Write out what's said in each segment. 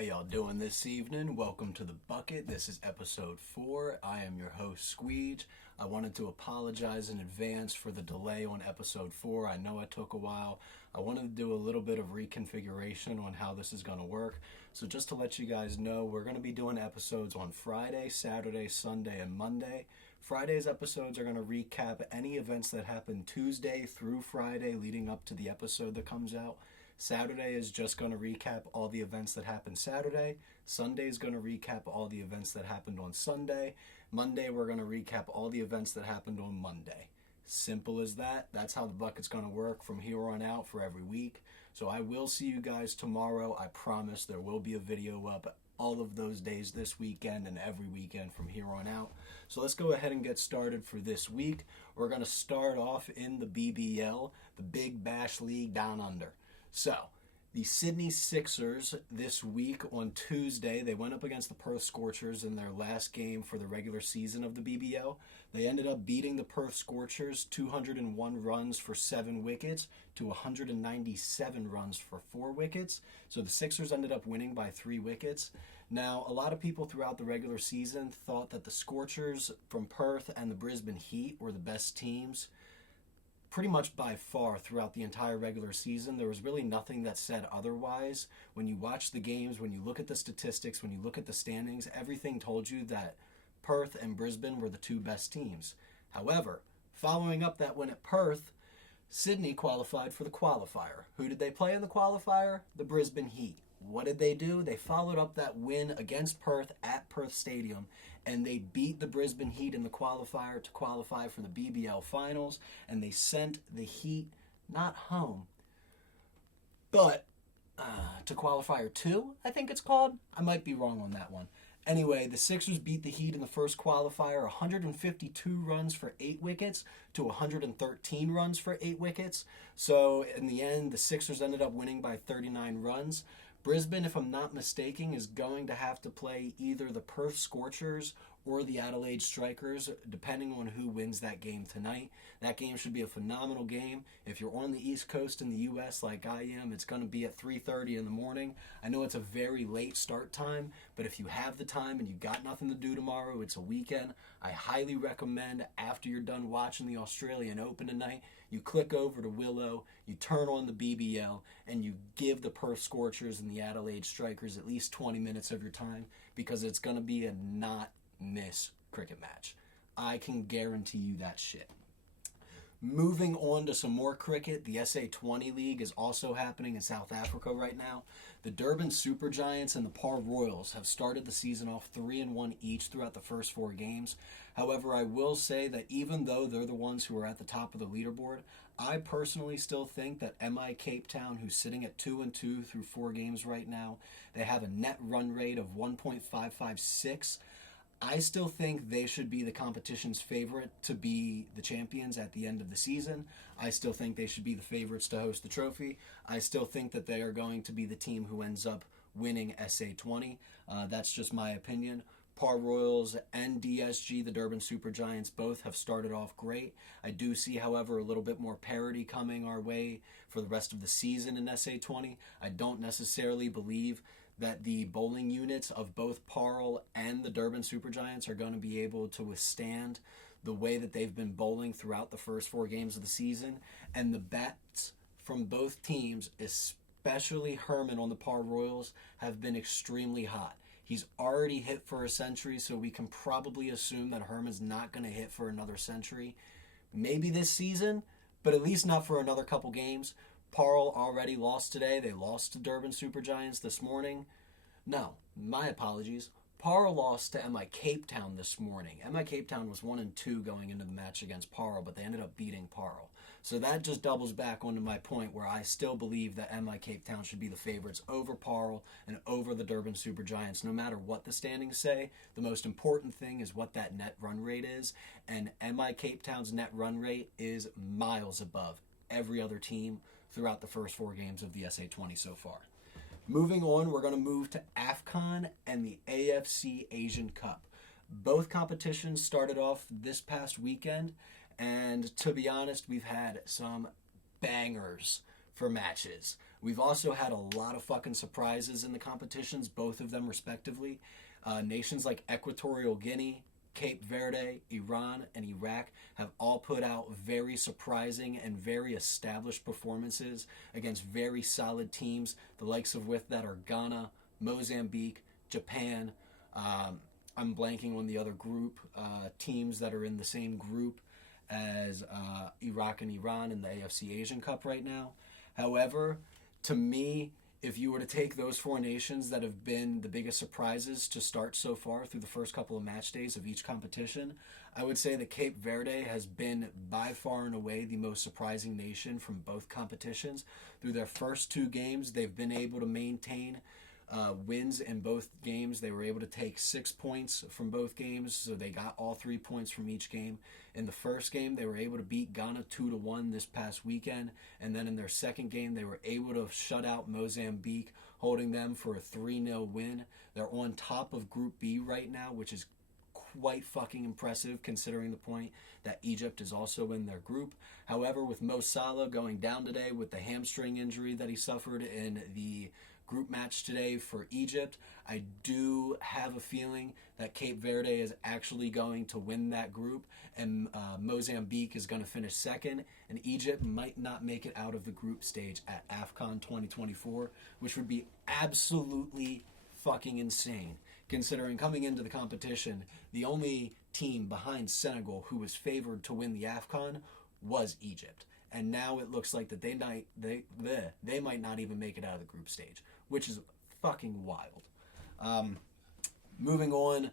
y'all doing this evening? Welcome to The Bucket. This is episode 4. I am your host, Squeege. I wanted to apologize in advance for the delay on episode 4. I know it took a while. I wanted to do a little bit of reconfiguration on how this is going to work. So just to let you guys know, we're going to be doing episodes on Friday, Saturday, Sunday, and Monday. Friday's episodes are going to recap any events that happened Tuesday through Friday leading up to the episode that comes out. Saturday is just going to recap all the events that happened Saturday. Sunday is going to recap all the events that happened on Sunday. Monday, we're going to recap all the events that happened on Monday. Simple as that. That's how the bucket's going to work from here on out for every week. So I will see you guys tomorrow. I promise there will be a video up all of those days this weekend and every weekend from here on out. So let's go ahead and get started for this week. We're going to start off in the BBL, the Big Bash League Down Under. So, the Sydney Sixers this week on Tuesday, they went up against the Perth Scorchers in their last game for the regular season of the BBL. They ended up beating the Perth Scorchers 201 runs for 7 wickets to 197 runs for 4 wickets. So the Sixers ended up winning by 3 wickets. Now, a lot of people throughout the regular season thought that the Scorchers from Perth and the Brisbane Heat were the best teams. Pretty much by far throughout the entire regular season. There was really nothing that said otherwise. When you watch the games, when you look at the statistics, when you look at the standings, everything told you that Perth and Brisbane were the 2 best teams. However, following up that win at Perth, Sydney qualified for the qualifier. Who did they play in the qualifier? The Brisbane Heat. What did they do? They followed up that win against Perth at Perth Stadium, and they beat the Brisbane Heat in the qualifier to qualify for the BBL finals, and they sent the Heat not home, but to qualifier 2, I think it's called. I might be wrong on that one. Anyway, the Sixers beat the Heat in the first qualifier, 152 runs for 8 wickets to 113 runs for 8 wickets. So in the end, the Sixers ended up winning by 39 runs. Brisbane, if I'm not mistaken, is going to have to play either the Perth Scorchers or the Adelaide Strikers, depending on who wins that game tonight. That game should be a phenomenal game. If you're on the East Coast in the U.S. like I am, it's going to be at 3:30 in the morning. I know it's a very late start time, but if you have the time and you got nothing to do tomorrow, it's a weekend, I highly recommend after you're done watching the Australian Open tonight, you click over to Willow, you turn on the BBL, and you give the Perth Scorchers and the Adelaide Strikers at least 20 minutes of your time, because it's going to be a not-miss cricket match. I can guarantee you that shit. Moving on to some more cricket, the SA20 League is also happening in South Africa right now. The Durban Supergiants and the Par Royals have started the season off 3-1 each throughout the first 4 games. However, I will say that even though they're the ones who are at the top of the leaderboard, I personally still think that MI Cape Town, who's sitting at 2-2 through 4 games right now, they have a net run rate of 1.556. I still think they should be the competition's favorite to be the champions at the end of the season. I still think they should be the favorites to host the trophy. I still think that they are going to be the team who ends up winning SA20. That's just my opinion. Par Royals and DSG, the Durban Supergiants, both have started off great. I do see, however, a little bit more parity coming our way for the rest of the season in SA20. I don't necessarily believe that the bowling units of both Parl and the Durban Supergiants are going to be able to withstand the way that they've been bowling throughout the first 4 games of the season. And the bats from both teams, especially Herman on the Par Royals, have been extremely hot. He's already hit for a century, so we can probably assume that Herman's not going to hit for another century. Maybe this season, but at least not for another couple games. Parl already lost today. They lost to Durban Supergiants this morning. No, my apologies. Parl lost to MI Cape Town this morning. MI Cape Town was 1-2 going into the match against Parl, but they ended up beating Parl. So that just doubles back onto my point where I still believe that MI Cape Town should be the favorites over Parl and over the Durban Supergiants. No matter what the standings say, the most important thing is what that net run rate is. And MI Cape Town's net run rate is miles above every other team throughout the first 4 games of the SA20 so far. Moving on, we're going to move to AFCON and the AFC Asian Cup. Both competitions started off this past weekend, and to be honest, we've had some bangers for matches. We've also had a lot of fucking surprises in the competitions, both of them respectively. Nations like Equatorial Guinea, Cape Verde, Iran, and Iraq have all put out very surprising and very established performances against very solid teams, the likes of which that are Ghana, Mozambique, Japan. I'm blanking on the other group teams that are in the same group as Iraq and Iran in the AFC Asian Cup right now. However, to me, if you were to take those four nations that have been the biggest surprises to start so far through the first couple of match days of each competition, I would say that Cape Verde has been by far and away the most surprising nation from both competitions. Through their first two games, they've been able to maintain wins in both games. They were able to take 6 points from both games, so they got all 3 points from each game. In the first game, they were able to beat Ghana 2-1 this past weekend, and then in their second game, they were able to shut out Mozambique, holding them for a 3-0 win. They're on top of Group B right now, which is quite fucking impressive considering the point that Egypt is also in their group. However, with Mo Salah going down today with the hamstring injury that he suffered in the group match today for Egypt, I do have a feeling that Cape Verde is actually going to win that group, and Mozambique is going to finish second, and Egypt might not make it out of the group stage at AFCON 2024, which would be absolutely fucking insane, considering coming into the competition, the only team behind Senegal who was favored to win the AFCON was Egypt. And now it looks like that they might not even make it out of the group stage, which is fucking wild. Moving on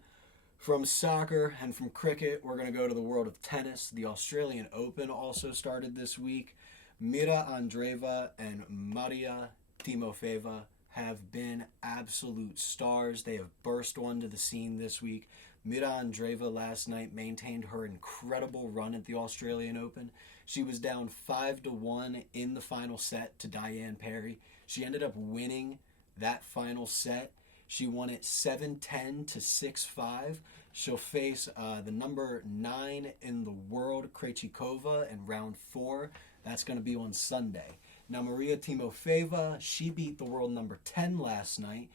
from soccer and from cricket, we're going to go to the world of tennis. The Australian Open also started this week. Mira Andreeva and Maria Timofeeva have been absolute stars. They have burst onto the scene this week. Mira Andreeva last night maintained her incredible run at the Australian Open. She was down 5-1 in the final set to Diane Parry. She ended up winning that final set. She won it 7-10 to 6-5. She'll face the number 9 in the world, Krejcikova, in round 4. That's going to be on Sunday. Now, Maria Timofeeva, she beat the world number 10 last night,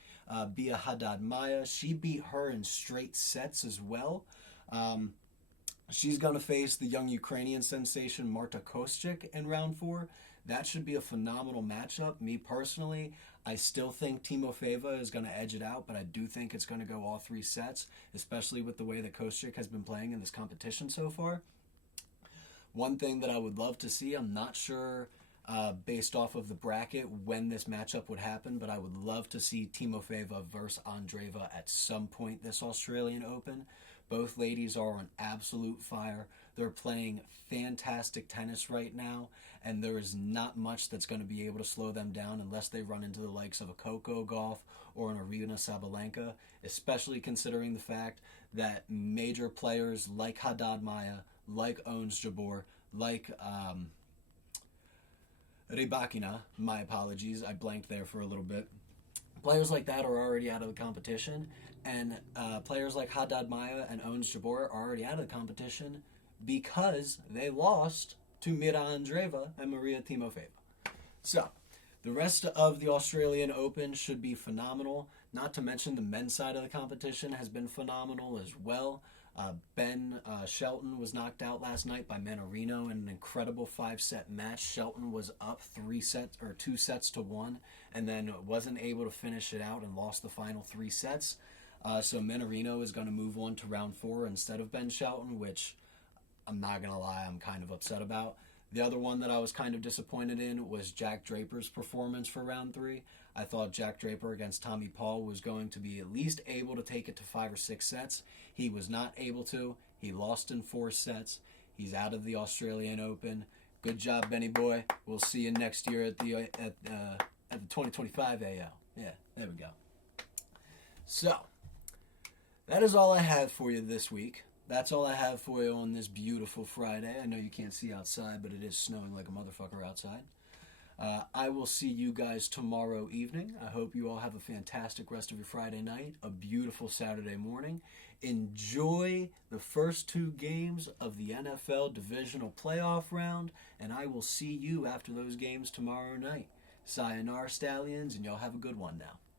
Bia Haddad Maia. She beat her in straight sets as well. She's going to face the young Ukrainian sensation Marta Kostyuk in round 4. That should be a phenomenal matchup. Me personally, I still think Timofeeva is going to edge it out, but I do think it's going to go all 3 sets, especially with the way that Kostyuk has been playing in this competition so far. One thing that I would love to see, I'm not sure based off of the bracket when this matchup would happen, but I would love to see Timofeeva versus Andreeva at some point this Australian Open. Both ladies are on absolute fire. They're playing fantastic tennis right now, and there is not much that's going to be able to slow them down unless they run into the likes of a Coco Gauff or an Aryna Sabalenka, especially considering the fact that major players like Haddad Maia, like Ons Jabeur, like Rybakina, my apologies, I blanked there for a little bit. Players like that are already out of the competition, and players like Haddad Maia and Ons Jabeur are already out of the competition because they lost to Mira Andreeva and Maria Timofeeva. So, the rest of the Australian Open should be phenomenal. Not to mention the men's side of the competition has been phenomenal as well. Ben Shelton was knocked out last night by Mannarino in an incredible 5-set match. Shelton was up 2 sets to 1, and then wasn't able to finish it out and lost the final 3 sets. So Mannarino is going to move on to round 4 instead of Ben Shelton, which I'm not going to lie, I'm kind of upset about. The other one that I was kind of disappointed in was Jack Draper's performance for round 3. I thought Jack Draper against Tommy Paul was going to be at least able to take it to 5 or 6 sets. He was not able to. He lost in 4 sets. He's out of the Australian Open. Good job, Benny boy. We'll see you next year at the 2025 AO. Yeah, there we go. So, that is all I have for you this week. That's all I have for you on this beautiful Friday. I know you can't see outside, but it is snowing like a motherfucker outside. I will see you guys tomorrow evening. I hope you all have a fantastic rest of your Friday night, a beautiful Saturday morning. Enjoy the first 2 games of the NFL divisional playoff round, and I will see you after those games tomorrow night. Sayonara, Stallions, and y'all have a good one now.